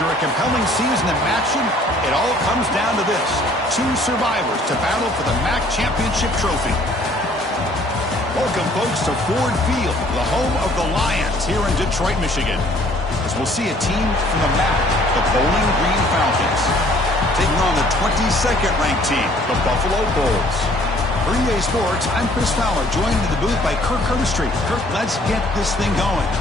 After a compelling season of action, it all comes down to this. Two survivors to battle for the MAC Championship trophy. Welcome, folks, to Ford Field, the home of the Lions here in Detroit, Michigan. As we'll see a team from the MAC, the Bowling Green Falcons, taking on the 22nd ranked team, the Buffalo Bulls. For EA Sports, I'm Chris Fowler, joined in the booth by Kirk Herbstreit. Kirk, let's get this thing going.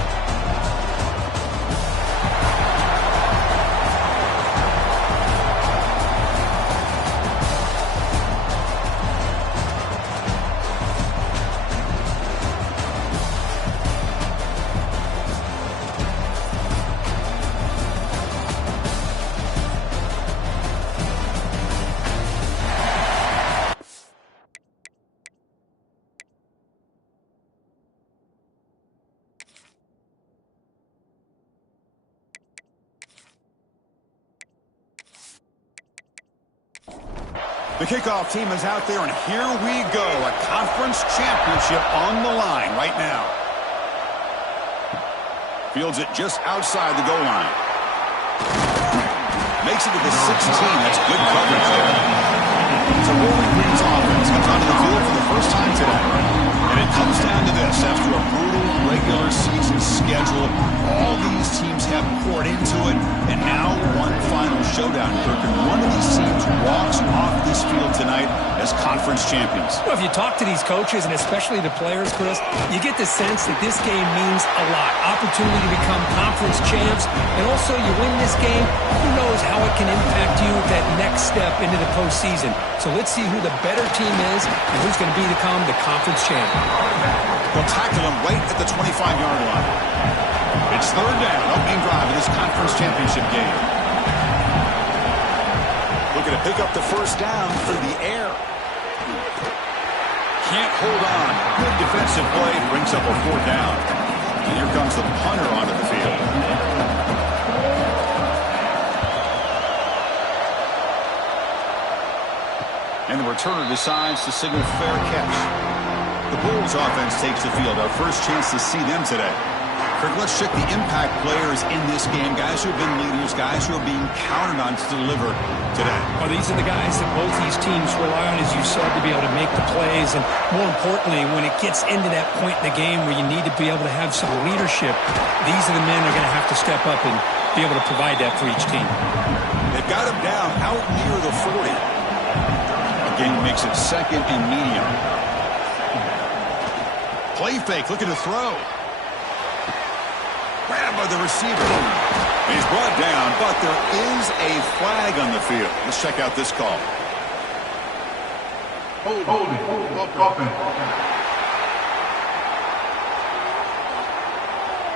The kickoff team is out there, and here we go. A conference championship on the line right now. Fields it just outside the goal line. Makes it to the 16. That's good coverage there. So Bowling Green's offense comes onto the field for the first time today. And it comes down to this. After a brutal regular season schedule, all these teams have poured into it, and now one final showdown, Kirk. And one of these teams walks off this field tonight as conference champions. Well, if you talk to these coaches, and especially the players, Chris, you get the sense that this game means a lot. Opportunity to become conference champs, and also you win this game, who knows how it can impact you that next step into the postseason. So let's see who the better team is and who's going to become the conference champion. They'll tackle him right at the 25-yard line. It's third down, opening drive in this conference championship game. Looking to pick up the first down through the air. Can't hold on. Good defensive play, brings up a fourth down. And here comes the punter onto the field. And the returner decides to signal fair catch. The Bulls offense takes the field. Our first chance to see them today. Kirk, let's check the impact players in this game. Guys who have been leaders, guys who are being counted on to deliver today. Well, these are the guys that both these teams rely on, as you said, to be able to make the plays. And more importantly, when it gets into that point in the game where you need to be able to have some leadership, these are the men that are going to have to step up and be able to provide that for each team. They've got him down out near the 40. Again, makes it second and medium. Play fake, looking to throw. Grabbed by the receiver. He's brought down, but there is a flag on the field. Let's check out this call. Holding.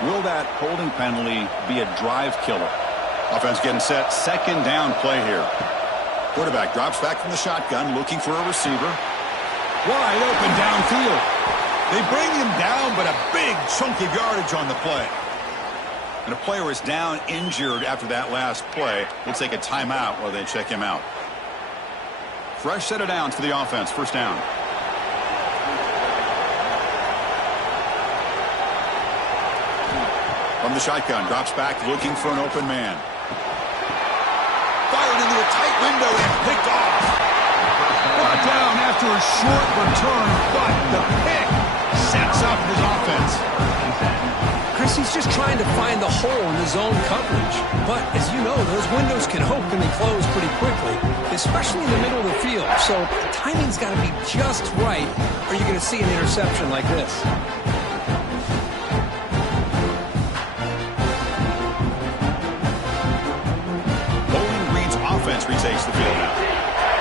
Will that holding penalty be a drive killer? Offense getting set. Second down play here. Quarterback drops back from the shotgun, looking for a receiver. Wide open downfield. They bring him down, but a big chunk of yardage on the play. And a player is down injured after that last play. We'll take a timeout while they check him out. Fresh set of downs for the offense. First down. From the shotgun, drops back, looking for an open man. Fired into a tight window and picked off. Brought down after a short return, but the pick sets up his offense. Chris, he's just trying to find the hole in the zone coverage. But, as you know, those windows can open and close pretty quickly, especially in the middle of the field. So the timing's got to be just right, or you're going to see an interception like this. Bowling Green's offense retakes the field now.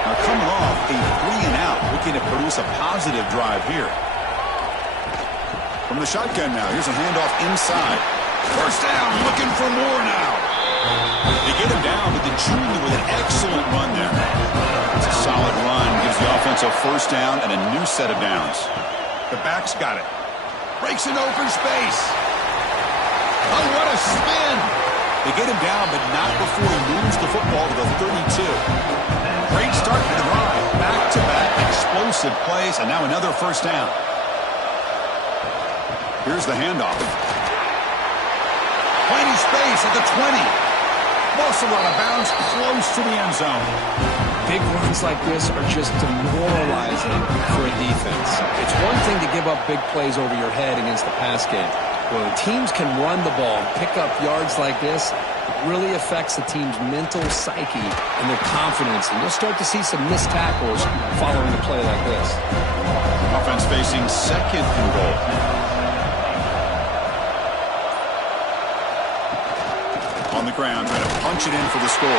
Now coming off a 3-and-out, looking to produce a positive drive here. From the shotgun now, here's a handoff inside. First down, looking for more now. They get him down, but the junior with an excellent run there. It's a solid run, gives the offense a first down and a new set of downs. The back's got it. Breaks an open space. Oh, what a spin. They get him down, but not before he moves the football to the 32. Great start to the drive. Back-to-back explosive plays, and now another first down. Here's the handoff. Plenty space at the 20. Muscle out of bounds, close to the end zone. Big runs like this are just demoralizing for a defense. It's one thing to give up big plays over your head against the pass game. When teams can run the ball and pick up yards like this, it really affects the team's mental psyche and their confidence. And you'll start to see some missed tackles following a play like this. Offense facing second and goal. On the ground, trying to punch it in for the score.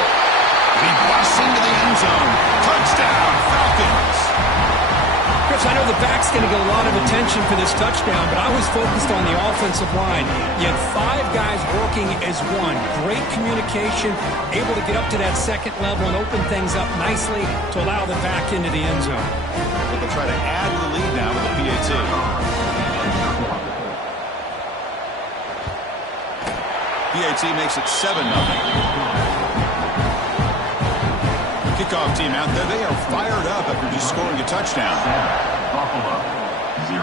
He busts into the end zone. Touchdown, Falcons. Chris, I know the back's going to get a lot of attention for this touchdown, but I was focused on the offensive line. You had 5 guys working as one. Great communication, able to get up to that second level and open things up nicely to allow the back into the end zone. They'll try to add to the lead now with the PAT. PAT makes it 7-0. Kickoff team out there. They are fired up after just scoring a touchdown. Buffalo, 0.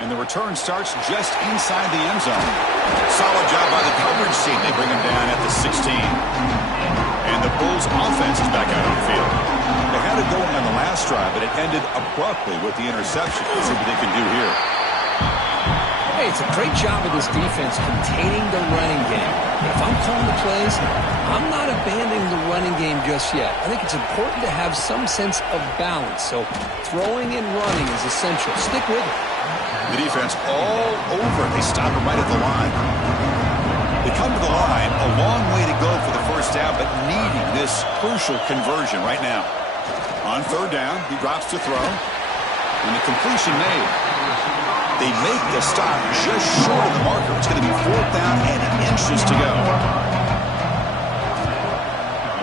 And the return starts just inside the end zone. Solid job by the coverage team. They bring him down at the 16. And the Bulls offense is back out on the field. They had it going on the last drive, but it ended abruptly with the interception. Let's see what they can do here. Hey, it's a great job of this defense containing the running game. But if I'm calling the plays, I'm not abandoning the running game just yet. I think it's important to have some sense of balance. So throwing and running is essential. Stick with it. The defense all over it. They stop it right at the line. They come to the line, a long way to go for the first down, but needing this crucial conversion right now. On third down, he drops to throw. And the completion made. They make the stop just short of the marker. It's going to be 4th down and inches to go.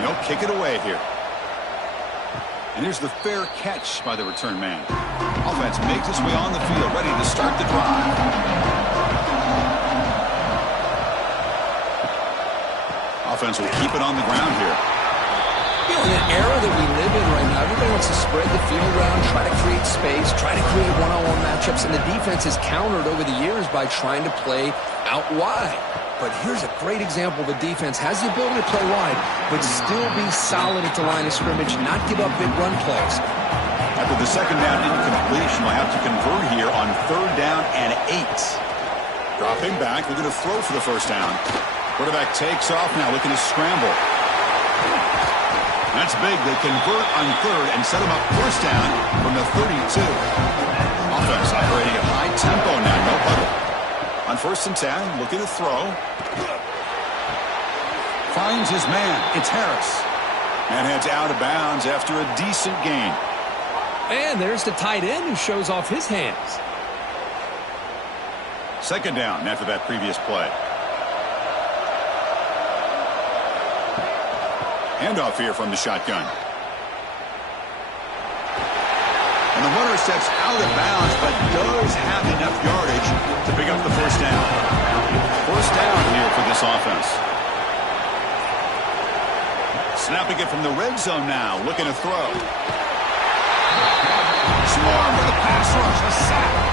They'll kick it away here. And here's the fair catch by the return man. Offense makes its way on the field, ready to start the drive. Offense will keep it on the ground here. You know, in an era that we live in right now, everybody wants to spread the field around, try to create space, try to create one-on-one matchups, and the defense has countered over the years by trying to play out wide. But here's a great example. The defense has the ability to play wide, but still be solid at the line of scrimmage, not give up big run plays. After the second down incompletion, they'll have to convert here on 3rd down and 8. Dropping back, looking to throw for the first down. Quarterback takes off now, looking to scramble. That's big. They convert on 3rd and set him up first down from the 32. Offense operating at high tempo now, no huddle. On 1st and 10, looking to throw. Finds his man. It's Harris. And heads out of bounds after a decent gain. And there's the tight end who shows off his hands. 2nd down after that previous play. Handoff here from the shotgun. And the runner steps out of bounds, but does have enough yardage to pick up the first down. First down here for this offense. Snapping it from the red zone now, looking to throw. Swarm with a pass rush, a sack.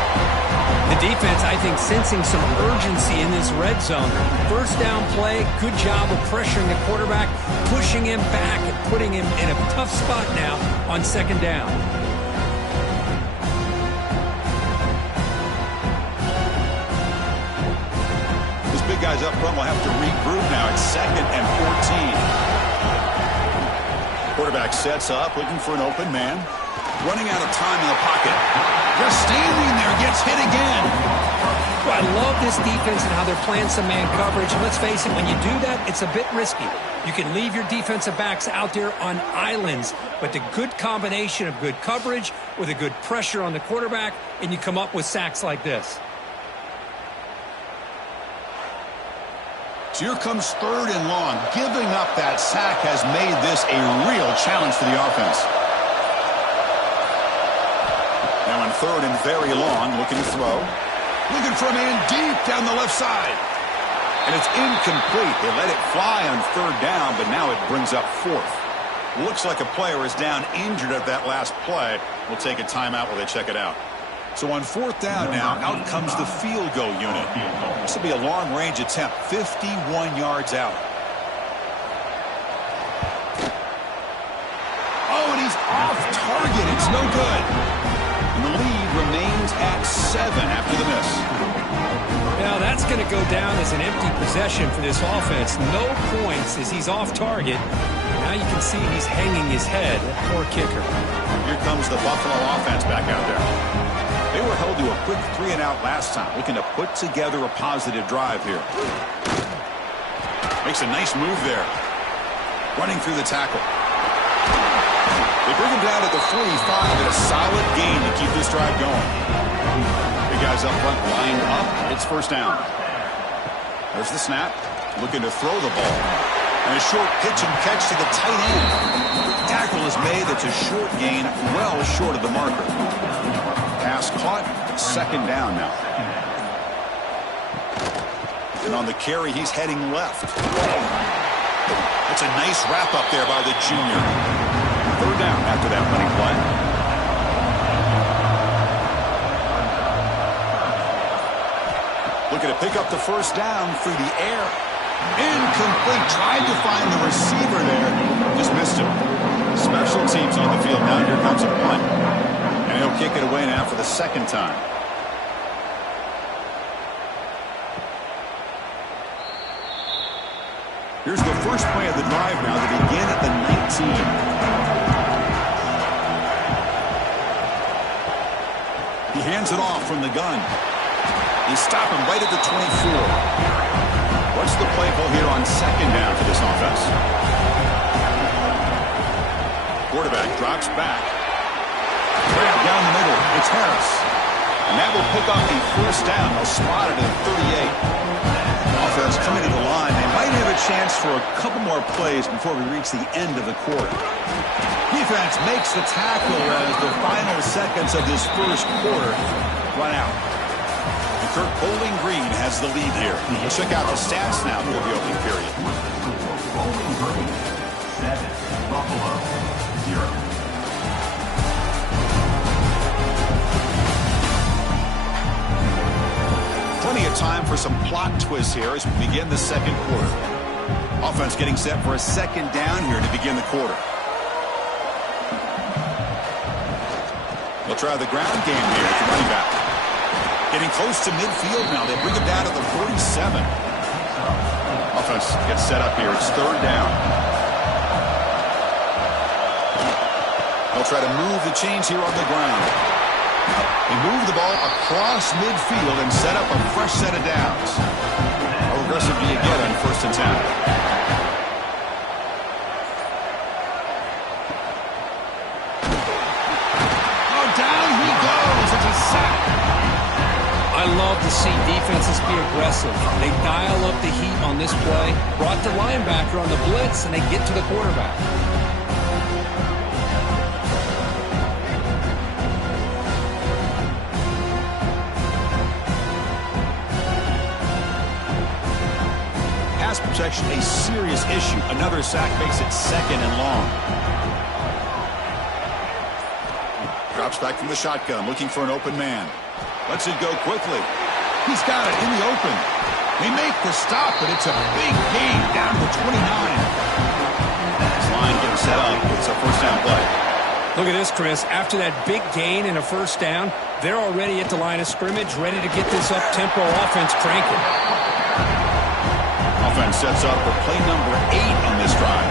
The defense, I think, sensing some urgency in this red zone. First down play, good job of pressuring the quarterback, pushing him back and putting him in a tough spot now on 2nd down. This big guy's up front will have to regroup now. It's 2nd and 14. Quarterback sets up, looking for an open man. Running out of time in the pocket. Just standing there, gets hit again. Well, I love this defense and how they're playing some man coverage. And let's face it, when you do that, it's a bit risky. You can leave your defensive backs out there on islands, but the good combination of good coverage with a good pressure on the quarterback, and you come up with sacks like this. So here comes 3rd and long. Giving up that sack has made this a real challenge for the offense. Now on 3rd and very long, looking to throw. Looking for a man deep down the left side. And it's incomplete. They let it fly on 3rd down, but now it brings up 4th. Looks like a player is down injured at that last play. We'll take a timeout while they check it out. So on fourth down now, out comes the field goal unit. This will be a long-range attempt, 51 yards out. Oh, and he's off target. It's no good. And the lead remains at 7 after the miss. Now that's going to go down as an empty possession for this offense. No points as he's off target. Now you can see he's hanging his head. Poor kicker. Here comes the Buffalo offense back out there. They were held to a quick 3-and-out last time, looking to put together a positive drive here. Makes a nice move there. Running through the tackle. They bring him down at the 45 and a solid gain to keep this drive going. The guys up front lined up. It's first down. There's the snap. Looking to throw the ball. And a short pitch and catch to the tight end. Tackle is made. That's a short gain, well short of the marker. Pass caught. Second down now. And on the carry, he's heading left. It's a nice wrap up there by the junior. Third down after that running play. Looking to pick up the first down through the air. Incomplete. Tried to find the receiver there. Just missed him. Special teams on the field. Now here comes a punt. And he'll kick it away now for the second time. Here's the first play of the drive now to begin at the 19. He hands it off from the gun. He stopped him right at the 24. What's the play call here on second down for this offense? Quarterback drops back. Grab down the middle. It's Harris. And that will pick up the first down. They'll spot it at 38. Offense coming to the line. They might have a chance for a couple more plays before we reach the end of the quarter. Defense makes the tackle as the final seconds of this first quarter run out. And Kirk Bowling Green has the lead here. Let's check out the stats now for the opening period. Bowling Green, 7. Buffalo, 0. Plenty of time for some plot twists here as we begin the second quarter. Offense getting set for a second down here to begin the quarter. They'll try the ground game here with the running back. Getting close to midfield now. They bring him down to the 47. Offense gets set up here. It's third down. They'll try to move the chains here on the ground. They move the ball across midfield and set up a fresh set of downs. How aggressive do you get on first and 10? Oh, down he goes. It's a sack. I love to see defenses be aggressive. They dial up the heat on this play, brought the linebacker on the blitz, and they get to the quarterback. Protection a serious issue. Another sack makes it second and long. Drops back from the shotgun, looking for an open man. Lets it go quickly. He's got it in the open. They make the stop, but it's a big gain down to 29. This line getting set up. It's a first down play. Look at this, Chris. After that big gain and a first down, they're already at the line of scrimmage, ready to get this up-tempo offense cranking. Offense sets up for play number 8 on this drive.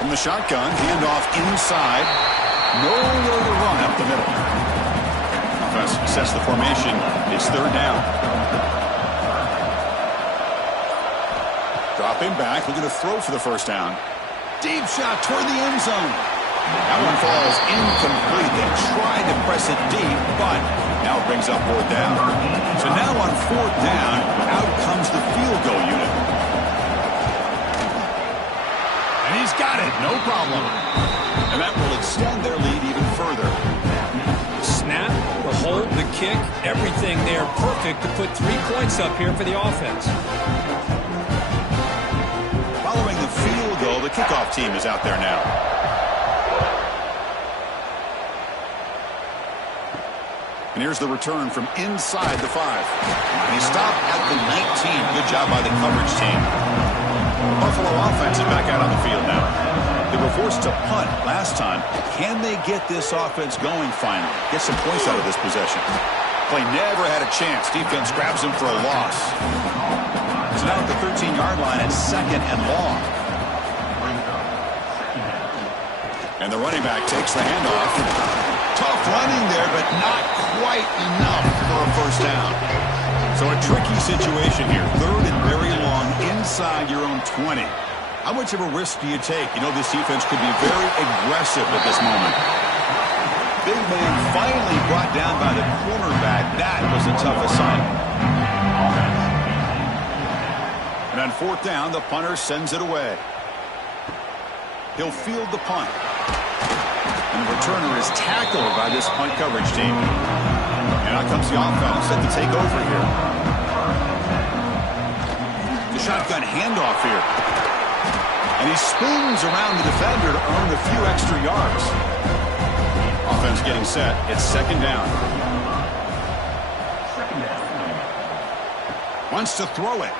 From the shotgun, handoff inside. Nowhere to run up the middle. Offense sets the formation. It's third down. Dropping back, looking to throw for the first down. Deep shot toward the end zone. That one falls incomplete. They tried to press it deep, but now it brings up fourth down. So now on fourth down, out comes the field goal unit. And he's got it, no problem. And that will extend their lead even further. Snap, the hold, the kick, everything there perfect to put 3 points up here for the offense. Following the field goal, the kickoff team is out there now. And here's the return from inside the 5. And he stopped at the 19. Good job by the coverage team. The Buffalo offense is back out on the field now. They were forced to punt last time. Can they get this offense going finally? Get some points out of this possession. Play never had a chance. Defense grabs him for a loss. So now at the 13-yard line at 2nd and long. And the running back takes the handoff. Tough running there, but not quite enough for a first down. So a tricky situation here. 3rd and very long inside your own 20. How much of a risk do you take? You know, this defense could be very aggressive at this moment. Big man finally brought down by the cornerback. That was a tough assignment. And on 4th down, the punter sends it away. He'll field the punt. And the returner is tackled by this punt coverage team. And out comes the offense set to take over here. The shotgun handoff here. And he spins around the defender to earn a few extra yards. Offense getting set. It's 2nd down. Wants to throw it.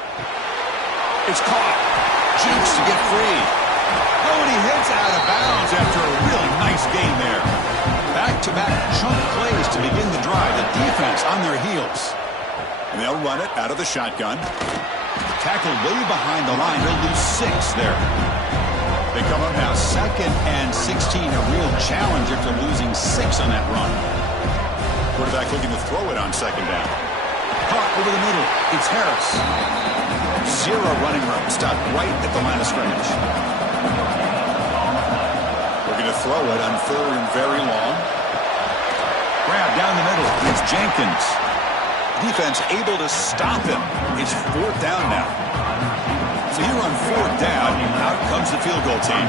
It's caught. Jukes to get free. Oh, and he hits out of bounds after a really nice gain there. Back-to-back chunk plays to begin the drive. The defense on their heels. And they'll run it out of the shotgun. Tackled way behind the line. He'll lose 6 there. They come up now 2nd and 16. A real challenge after losing 6 on that run. Quarterback looking to throw it on 2nd down. Caught over the middle. It's Harris. 0 running room. Stopped right at the line of scrimmage. Looking to throw it on 3rd and very long. Grab down the middle. It's Jenkins. Defense able to stop him. It's 4th down now. So here on 4th down, out comes the field goal team.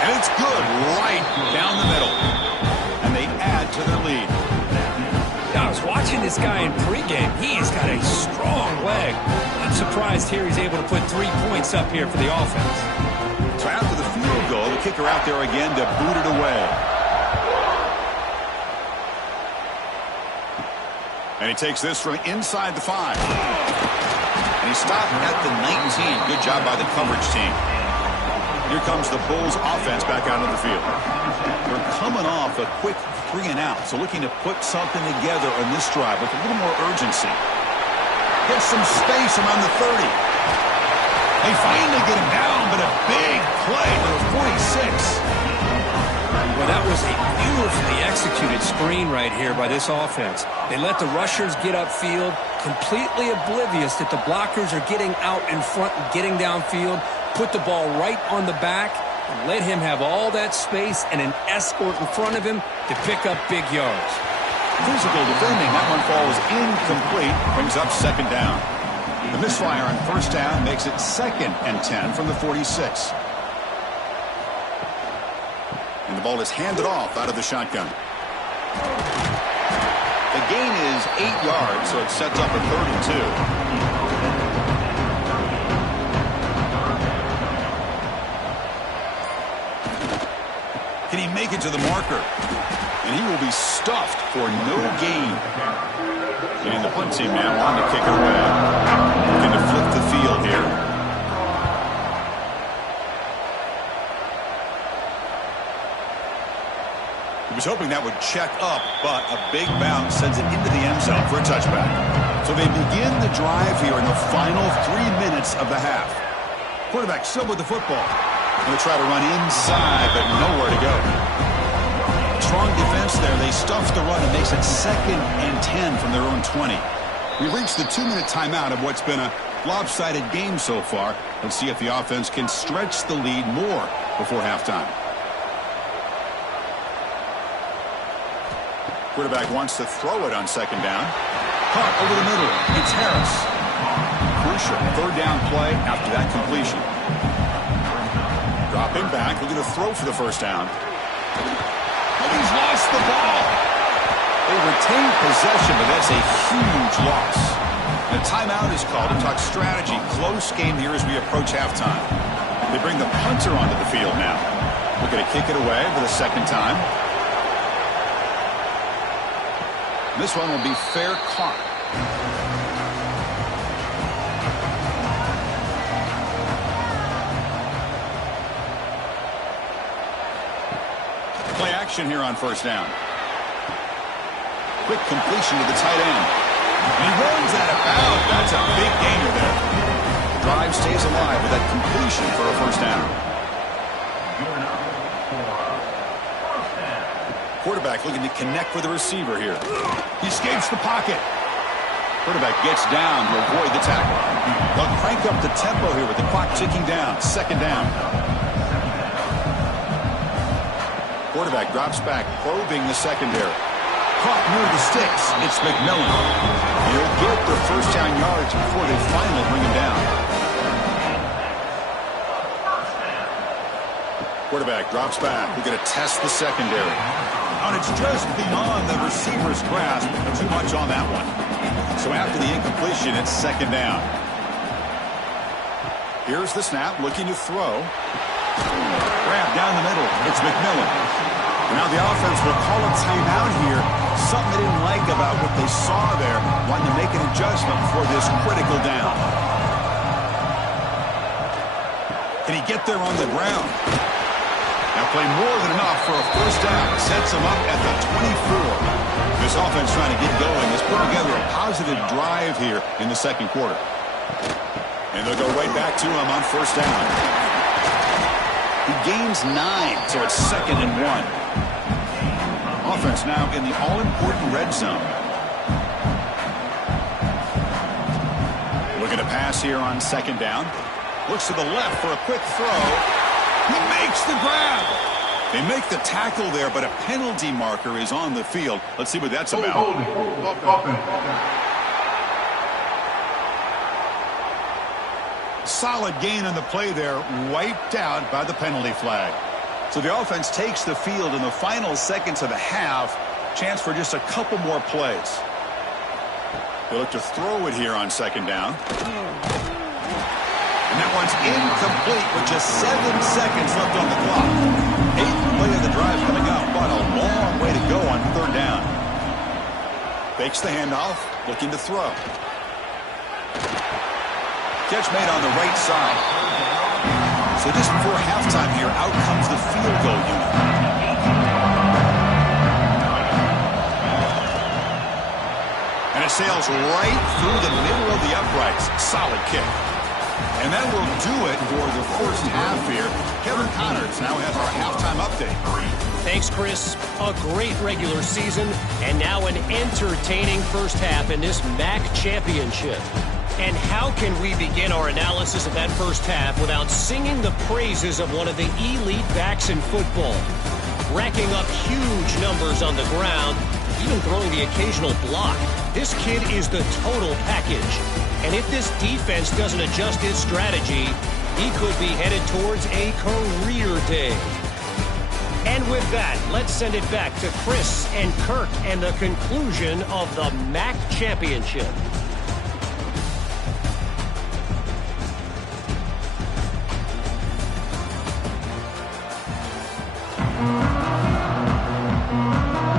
And it's good right down the middle. And they add to their lead. I was watching this guy in pregame. He's got a strong leg. I'm surprised here he's able to put 3 points up here for the offense. So after the field goal, the kicker out there again to boot it away. And he takes this from inside the 5. And he stopped at the 19. Good job by the coverage team. Here comes the Bulls offense back out on the field. They're coming off a quick 3 and out, so looking to put something together on this drive with a little more urgency. Get some space around the 30. They finally get him down, but a big play for a 46. Well, that was a beautifully executed screen right here by this offense. They let the rushers get upfield, completely oblivious that the blockers are getting out in front and getting downfield, put the ball right on the back, and let him have all that space and an escort in front of him to pick up big yards. Physical defending. That one falls incomplete. Brings up 2nd down. The misfire on 1st down makes it 2nd and 10 from the 46. And the ball is handed off out of the shotgun. The gain is 8 yards, so it sets up a 3rd and 2. Can he make it to the marker? And he will be stuffed for no gain. And the punt team now on to kick it away. Looking to flip the field here. He was hoping that would check up, but a big bounce sends it into the end zone for a touchback. So they begin the drive here in the final 3 minutes of the half. Quarterback still with the football. Going to try to run inside, but nowhere to go. Strong defense there. They stuff the run and makes it 2nd and 10 from their own 20. We reached the 2-minute timeout of what's been a lopsided game so far. Let's see if the offense can stretch the lead more before halftime. Quarterback wants to throw it on 2nd down. Caught over the middle. It's Harris. Crucial 3rd down play after that completion. Dropping back, looking to throw for the 1st down. And he's lost the ball. They retain possession, but that's a huge loss. And a timeout is called to talk strategy. Close game here as we approach halftime. They bring the punter onto the field now. Looking to kick it away for the 2nd time. This one will be fair caught. Play action here on first down. Quick completion to the tight end. And he runs out of bounds. That's a big gainer there. The drive stays alive with that completion for a first down. Quarterback looking to connect with the receiver here. He escapes the pocket. Quarterback gets down to avoid the tackle. They'll crank up the tempo here with the clock ticking down. Second down. Quarterback drops back, probing the secondary. Caught near the sticks. It's McMillan. He'll get the first down yards before they finally bring him down. Quarterback drops back. We're going to test the secondary. And it's just beyond the receiver's grasp. Too much on that one. So after the incompletion, it's second down. Here's the snap, looking to throw. Grab down the middle. It's McMillan. Now the offense will call a timeout here. Something they didn't like about what they saw there. Wanting to make an adjustment for this critical down. Can he get there on the ground? Now play more than enough for a first down. Sets him up at the 24. This offense trying to get going has put together a positive drive here in the second quarter. And they'll go right back to him on first down. He gains 9, so it's 2nd and 1. Offense now in the all-important red zone. Looking to pass here on second down. Looks to the left for a quick throw. He makes the grab. They make the tackle there, but a penalty marker is on the field. Let's see what that's about. Solid gain on the play there, wiped out by the penalty flag. So the offense takes the field in the final seconds of the half. Chance for just a couple more plays. They look to throw it here on second down. And that one's incomplete with just 7 seconds left on the clock. 8th play of the drive coming up, but a long way to go on third down. Fakes the handoff, looking to throw. Catch made on the right side. So just before halftime here, out comes the field goal unit. And it sails right through the middle of the uprights. Solid kick. And that will do it for the first half here. Kevin Connors now has our halftime update. Thanks, Chris. A great regular season, and now an entertaining first half in this MAC championship. And how can we begin our analysis of that first half without singing the praises of one of the elite backs in football? Racking up huge numbers on the ground, even throwing the occasional block. This kid is the total package. And if this defense doesn't adjust its strategy, he could be headed towards a career day. And with that, let's send it back to Chris and Kirk and the conclusion of the MAC championship.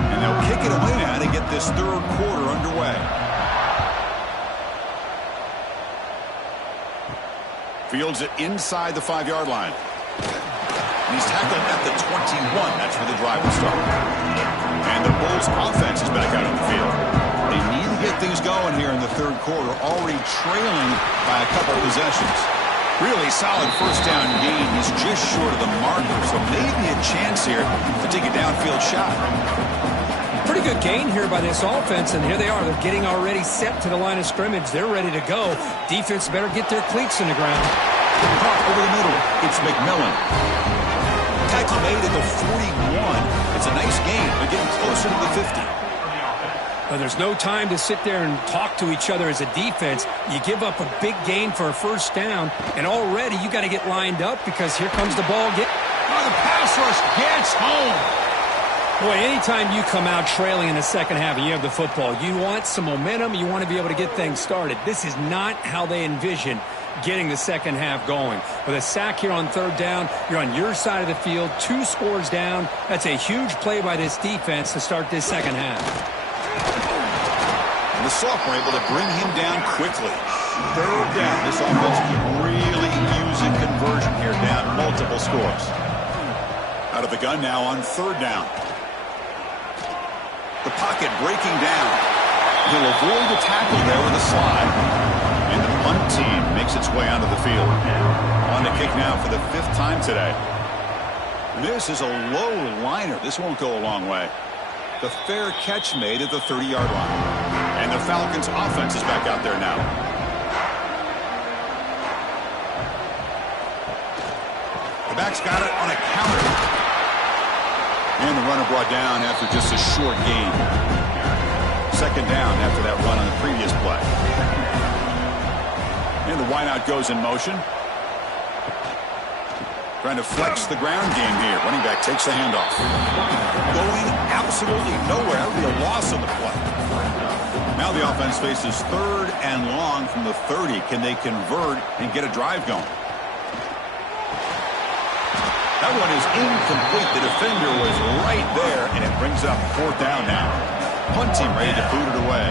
And they'll kick it away now to get this third quarter underway. Fields it inside the 5-yard line. And he's tackled at the 21. That's where the drive will start. And the Bulls offense is back out on the field. They need to get things going here in the third quarter, already trailing by a couple possessions. Really solid first down gain. He's just short of the marker, so maybe a chance here to take a downfield shot. Pretty good gain here by this offense, and here they are. They're getting already set to the line of scrimmage. They're ready to go. Defense better get their cleats in the ground. Caught over the middle. It's McMillan. Tackle made at the 41. It's a nice gain. They're getting closer to the 50. Well, there's no time to sit there and talk to each other as a defense. You give up a big gain for a first down, and already you got to get lined up because here comes the ball. The pass rush gets home. Boy, anytime you come out trailing in the second half and you have the football, you want some momentum, you want to be able to get things started. This is not how they envision getting the second half going. With a sack here on third down, you're on your side of the field, 2 scores down. That's a huge play by this defense to start this second half. And the sophomore able to bring him down quickly. Third down. This offense could really use a conversion here, down multiple scores. Out of the gun now on third down. The pocket breaking down. He'll avoid the tackle there with a slide. And the punt team makes its way onto the field. On the kick now for the 5th time today. This is a low liner. This won't go a long way. The fair catch made at the 30-yard line. And the Falcons offense is back out there now. The back's got it on a counter. And the runner brought down after just a short gain. Second down after that run on the previous play. And the wideout goes in motion. Trying to flex the ground game here. Running back takes the handoff. Going absolutely nowhere. That would be a loss on the play. Now the offense faces third and long from the 30. Can they convert and get a drive going? That one is incomplete. The defender was right there, and it brings up 4th down now. Punt team ready to boot it away.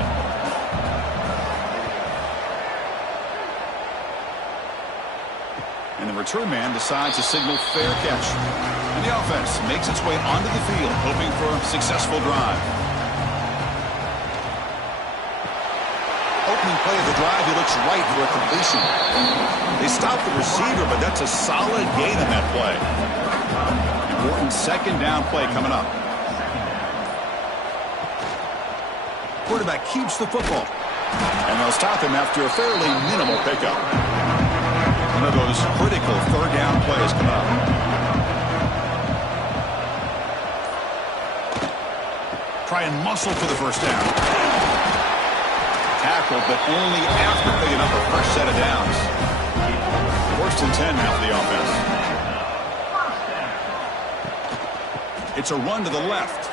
And the return man decides to signal fair catch. And the offense makes its way onto the field, hoping for a successful drive. Opening play of the drive, he looks right for a completion. They stop the receiver, but that's a solid gain on that play. Important second down play coming up. Quarterback keeps the football. And they'll stop him after a fairly minimal pickup. One of those critical third down plays coming up. Try and muscle for the first down. Tackled, but only after picking up a fresh set of downs. 1st and 10 now for the offense. It's a run to the left.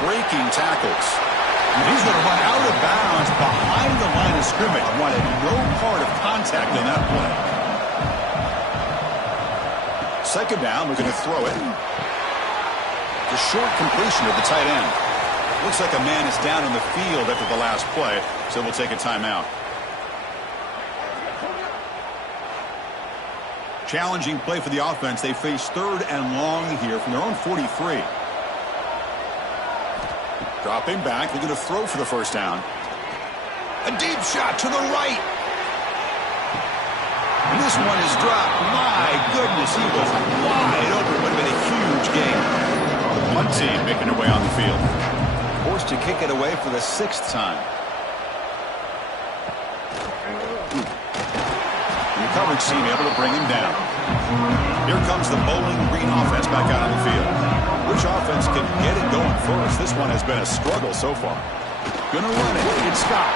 Breaking tackles. And he's going to run out of bounds behind the line of scrimmage. Wanted no part of contact on that play. Second down, we're going to throw it. The short completion of the tight end. Looks like a man is down in the field after the last play, so we'll take a timeout. Challenging play for the offense. They face third and long here from their own 43. Dropping back, looking to throw for the first down. A deep shot to the right. And this one is dropped. My goodness, he was wide open. Would have been a huge gain. The punt team making their way on the field. Forced to kick it away for the 6th time. And the coverage team able to bring him down. Here comes the Bowling Green offense back out on the field. Which offense can get it going first? This one has been a struggle so far. Gonna run it. It's Scott.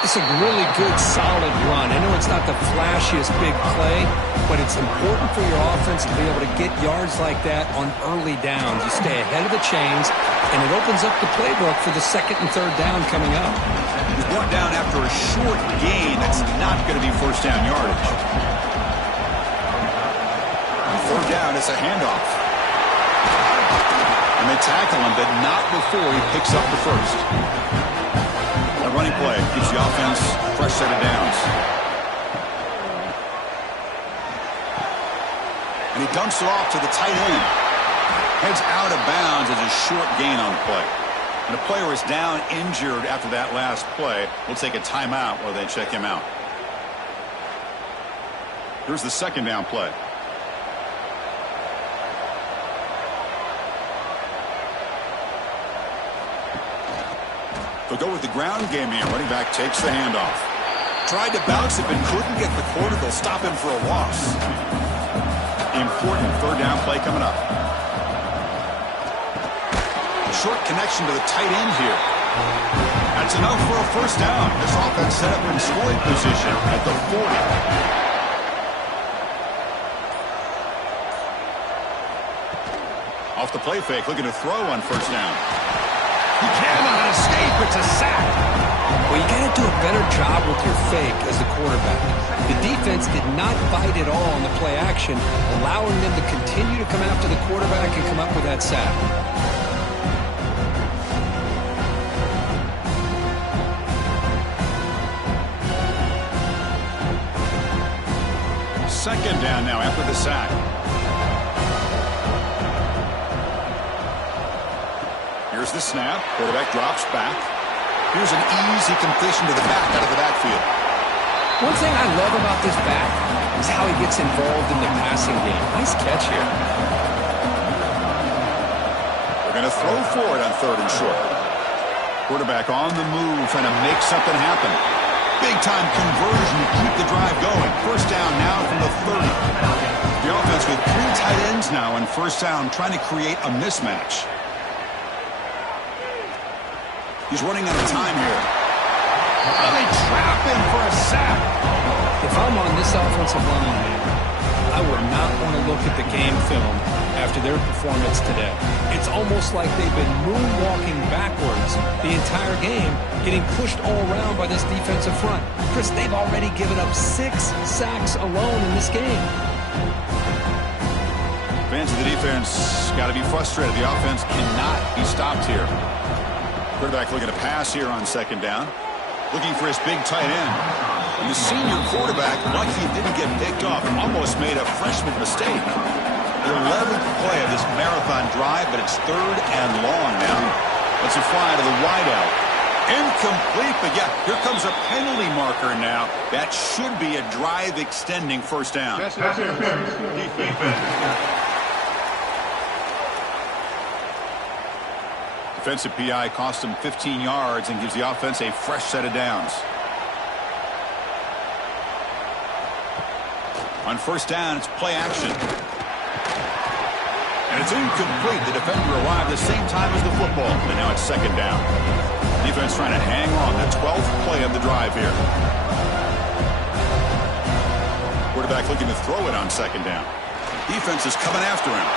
It's a really good, solid run. I know it's not the flashiest big play, but it's important for your offense to be able to get yards like that on early downs. You stay ahead of the chains, and it opens up the playbook for the 2nd and 3rd down coming up. He's brought down after a short gain. That's not going to be first down yardage. Third down, it's a handoff. And they tackle him, but not before he picks up the first. That running play gives the offense a fresh set of downs. And he dumps it off to the tight end. Heads out of bounds as a short gain on the play. And the player is down injured after that last play. We'll take a timeout while they check him out. Here's the second down play. They'll go with the ground game here. Running back takes the handoff. Tried to bounce it, but couldn't get the quarter. They'll stop him for a loss. Important third down play coming up. A short connection to the tight end here. That's enough for a first down. This offense set up in scoring position at the 40. Off the play fake, looking to throw on first down. He cannot escape. It's a sack. Well, you got to do a better job with your fake as the quarterback. The defense did not bite at all on the play action, allowing them to continue to come after the quarterback and come up with that sack. second down now after the sack. Here's the snap. Quarterback drops back. Here's an easy completion to the back out of the backfield. One thing I love about this back is how he gets involved in the passing game. Nice catch here. They're going to throw for it on 3rd and short. Quarterback on the move, trying to make something happen. Big-time conversion to keep the drive going. First down now from the 30. The offense with 3 tight ends now on first down, trying to create a mismatch. He's running out of time here. Oh, they trap him for a sack. If I'm on this offensive line, I would not want to look at the game film after their performance today. It's almost like they've been moonwalking backwards the entire game, getting pushed all around by this defensive front. Chris, they've already given up 6 sacks alone in this game. Fans of the defense got to be frustrated. The offense cannot be stopped here. Quarterback looking to pass here on second down. Looking for his big tight end. And the senior quarterback, lucky he didn't get picked off, almost made a freshman mistake. The 11th play of this marathon drive, but it's 3rd and long now. Let's a fly to the wideout. Incomplete, but yeah, here comes a penalty marker now. That should be a drive-extending first down. Defensive PI cost him 15 yards and gives the offense a fresh set of downs. On first down, it's play action. And it's incomplete. The defender arrived the same time as the football. And now it's second down. Defense trying to hang on. The 12th play of the drive here. Quarterback looking to throw it on second down. Defense is coming after him.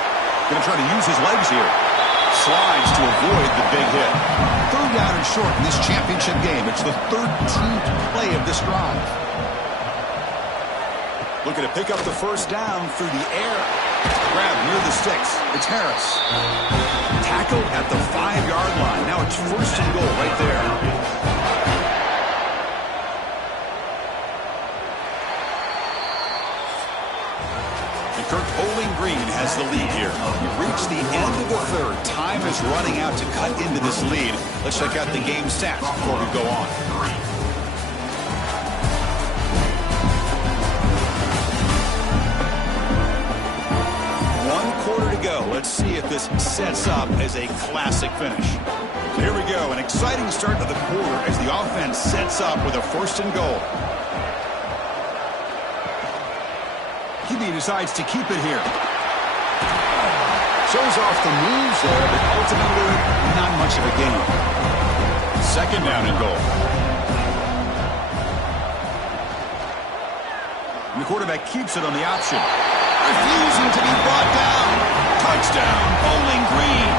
Going to try to use his legs here. Slides to avoid the big hit. 3rd down and short in this championship game. It's the 13th play of this drive. Looking to pick up the first down through the air. Grab near the sticks. It's Harris. Tackled at the 5-yard line. Now it's 1st and goal right there. Kirk Bowling Green has the lead here. We've reached the end of the 3rd. Time is running out to cut into this lead. Let's check out the game stats before we go on. One quarter to go. Let's see if this sets up as a classic finish. So here we go. An exciting start to the quarter as the offense sets up with a 1st and goal. He decides to keep it here. Shows off the moves there, but ultimately not much of a gain. Second down and goal. And the quarterback keeps it on the option. Refusing to be brought down. Touchdown, Bowling Green.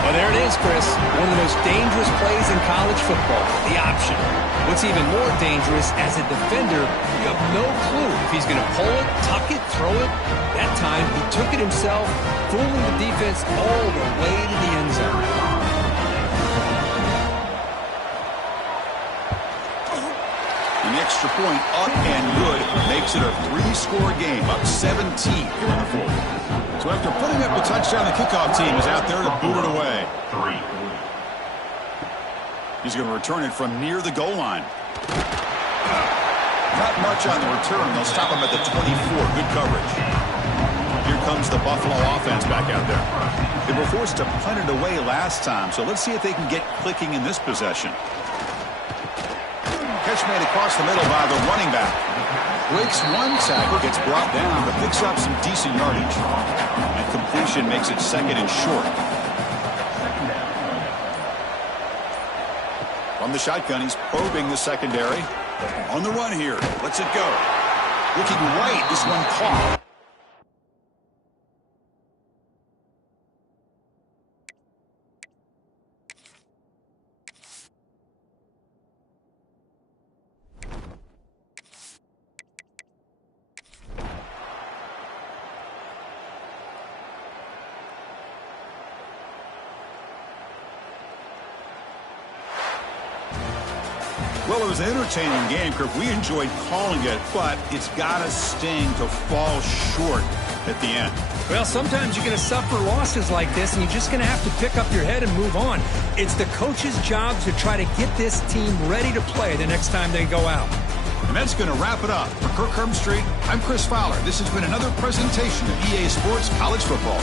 Well, there it is, Chris. One of the most dangerous plays in college football, the option. What's even more dangerous, as a defender, you have no clue if he's going to pull it, tuck it, throw it. That time, he took it himself, fooling the defense all the way to the end zone. An extra point up and good makes it a 3-score game, up 17 here in the 4th. So after putting up the touchdown, the kickoff team is out there to boot it away. He's going to return it from near the goal line. Not much on the return. They'll stop him at the 24. Good coverage. Here comes the Buffalo offense back out there. They were forced to punt it away last time, so let's see if they can get clicking in this possession. Catch made across the middle by the running back. Breaks one tackle, gets brought down, but picks up some decent yardage. And completion makes it 2nd and short. From the shotgun, he's probing the secondary. On the run here. Lets it go. Looking right, this one caught. Well, it was an entertaining game, Kirk. We enjoyed calling it, but it's got to sting to fall short at the end. Well, sometimes you're going to suffer losses like this, and you're just going to have to pick up your head and move on. It's the coach's job to try to get this team ready to play the next time they go out. And that's going to wrap it up. For Kirk Herbstreit, I'm Chris Fowler. This has been another presentation of EA Sports College Football.